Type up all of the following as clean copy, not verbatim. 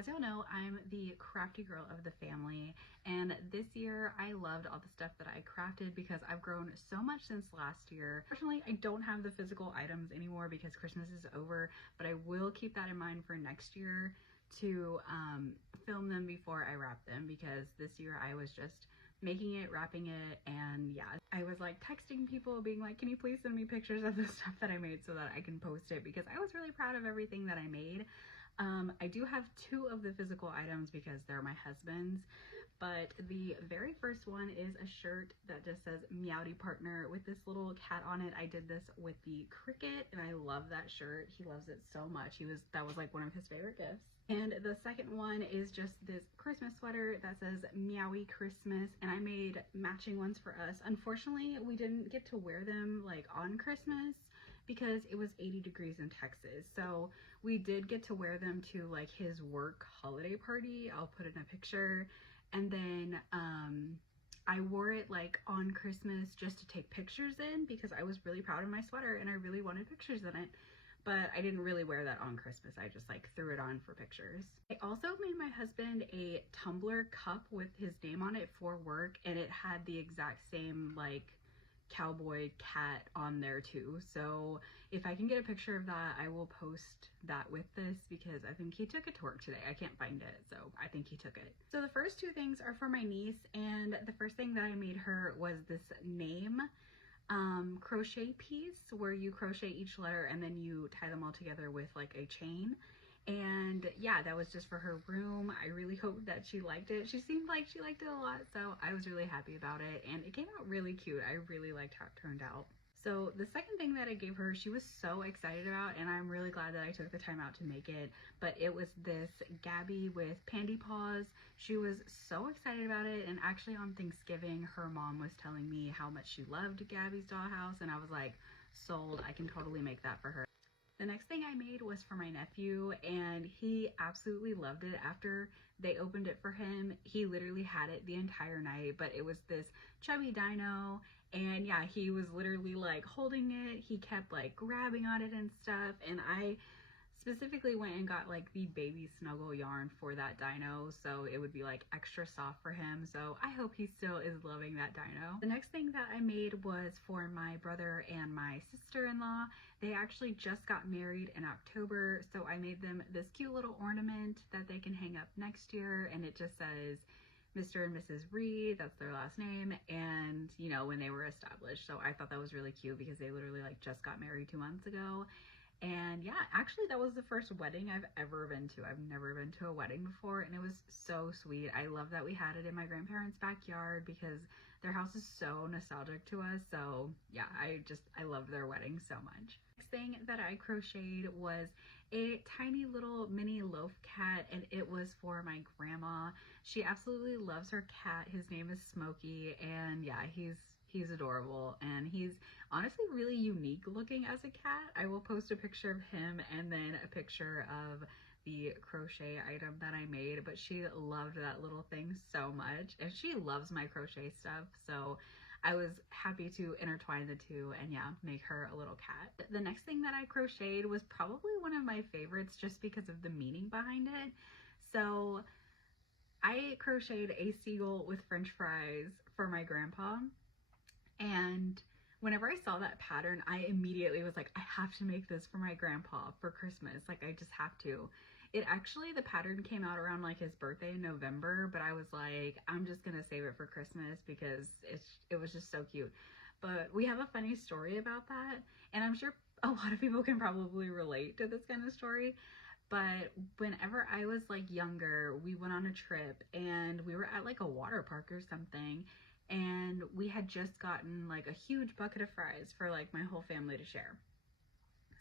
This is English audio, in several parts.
as y'all know, I'm the crafty girl of the family, and this year I loved all the stuff that I crafted because I've grown so much since last year. Fortunately, I don't have the physical items anymore because Christmas is over, but I will keep that in mind for next year to film them before I wrap them, because this year I was just making it, wrapping it, and yeah, I was like texting people being like, can you please send me pictures of the stuff that I made so that I can post it, because I was really proud of everything that I made. I do have 2 of the physical items because they're my husband's, but the very first one is a shirt that just says Meowdy Partner with this little cat on it. I did this with the Cricket and I love that shirt. He loves it so much. That was like one of his favorite gifts. And the second one is just this Christmas sweater that says Meowie Christmas, and I made matching ones for us. Unfortunately, we didn't get to wear them like on Christmas because it was 80 degrees in Texas. So we did get to wear them to like his work holiday party. I'll put in a picture. And then I wore it like on Christmas just to take pictures in because I was really proud of my sweater and I really wanted pictures in it. But I didn't really wear that on Christmas. I just like threw it on for pictures. I also made my husband a tumbler cup with his name on it for work, and it had the exact same like cowboy cat on there too. So if I can get a picture of that, I will post that with this because I think he took it to work today. I can't find it, so I think he took it. So the first 2 things are for my niece, and the first thing that I made her was this name crochet piece where you crochet each letter and then you tie them all together with like a chain. And yeah, that was just for her room. I really hope that she liked it. She seemed like she liked it a lot, so I was really happy about it, and it came out really cute. I really liked how it turned out. So the second thing that I gave her, she was so excited about, and I'm really glad that I took the time out to make it, but it was this Gabby with Pandy Paws. She was so excited about it, and actually on Thanksgiving, her mom was telling me how much she loved Gabby's dollhouse, and I was like, sold, I can totally make that for her. The next thing I made was for my nephew, and he absolutely loved it. After they opened it for him, he literally had it the entire night, but it was this chubby dino, and yeah, he was literally like holding it. He kept like grabbing on it and stuff, and I specifically went and got like the baby snuggle yarn for that dino so it would be like extra soft for him. So I hope he still is loving that dino. The next thing that I made was for my brother and my sister-in-law. They actually just got married in October, so I made them this cute little ornament that they can hang up next year, and it just says Mr. and Mrs. Reed, that's their last name, and you know, when they were established. So I thought that was really cute because they literally like just got married 2 months ago. And yeah, actually that was the first wedding I've ever been to. I've never been to a wedding before, and it was so sweet. I love that we had it in my grandparents' backyard because their house is so nostalgic to us. So yeah, I love their wedding so much. Next thing that I crocheted was a tiny little mini loaf cat, and it was for my grandma. She absolutely loves her cat. His name is Smokey, and yeah, he's adorable, and he's honestly really unique looking as a cat. I will post a picture of him and then a picture of the crochet item that I made, but she loved that little thing so much, and she loves my crochet stuff, so I was happy to intertwine the 2 and yeah, make her a little cat. The next thing that I crocheted was probably one of my favorites just because of the meaning behind it. So I crocheted a seagull with French fries for my grandpa. And whenever I saw that pattern, I immediately was like, I have to make this for my grandpa for Christmas. Like, I just have to. The pattern came out around like his birthday in November, but I was like, I'm just gonna save it for Christmas because it was just so cute. But we have a funny story about that, and I'm sure a lot of people can probably relate to this kind of story. But whenever I was like younger, we went on a trip and we were at like a water park or something, and we had just gotten like a huge bucket of fries for like my whole family to share.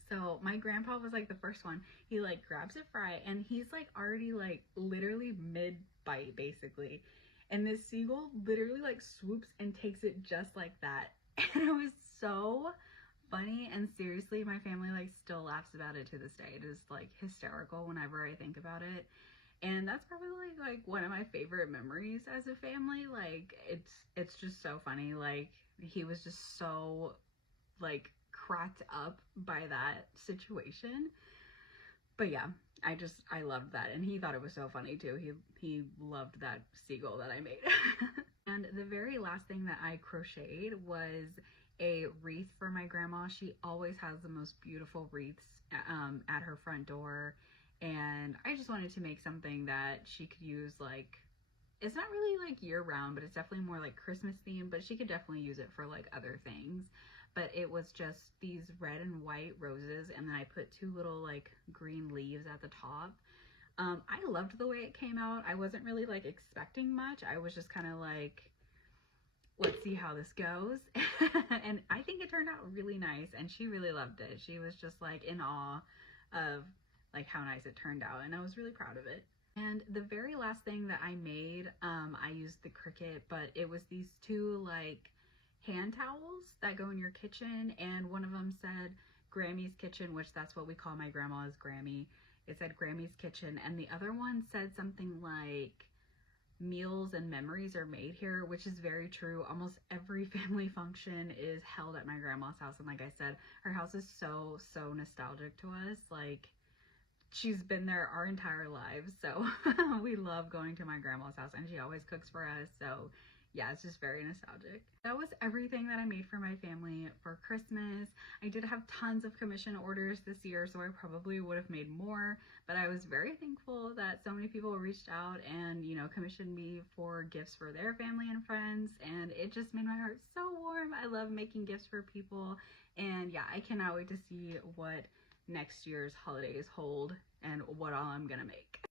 So my grandpa was like the first one. He like grabs a fry and he's like already like literally mid bite basically, and this seagull literally like swoops and takes it just like that. And it was so funny, and seriously, my family like still laughs about it to this day. It is like hysterical whenever I think about it. And that's probably like one of my favorite memories as a family. Like it's just so funny. Like he was just so like cracked up by that situation. But yeah, I loved that, and he thought it was so funny too. He loved that seagull that I made. And the very last thing that I crocheted was a wreath for my grandma. She always has the most beautiful wreaths at her front door, and I just wanted to make something that she could use, like, it's not really like year round, but it's definitely more like Christmas themed, but she could definitely use it for like other things. But it was just these red and white roses, and then I put two little like green leaves at the top. I loved the way it came out. I wasn't really like expecting much. I was just kind of like, let's see how this goes. And I think it turned out really nice, and she really loved it. She was just like in awe of like how nice it turned out, and I was really proud of it. And the very last thing that I made, I used the Cricut, but it was these two like hand towels that go in your kitchen, and one of them said Grammy's Kitchen, which that's what we call my grandma, as Grammy. It said Grammy's Kitchen, and the other one said something like meals and memories are made here, which is very true. Almost every family function is held at my grandma's house, and like I said, her house is so nostalgic to us. Like, she's been there our entire lives, so we love going to my grandma's house, and she always cooks for us. So yeah, it's just very nostalgic. That was everything that I made for my family for Christmas. I did have tons of commission orders this year, so I probably would have made more, but I was very thankful that so many people reached out and, you know, commissioned me for gifts for their family and friends, and it just made my heart so warm. I love making gifts for people, and yeah, I cannot wait to see what next year's holidays hold and what all I'm gonna make.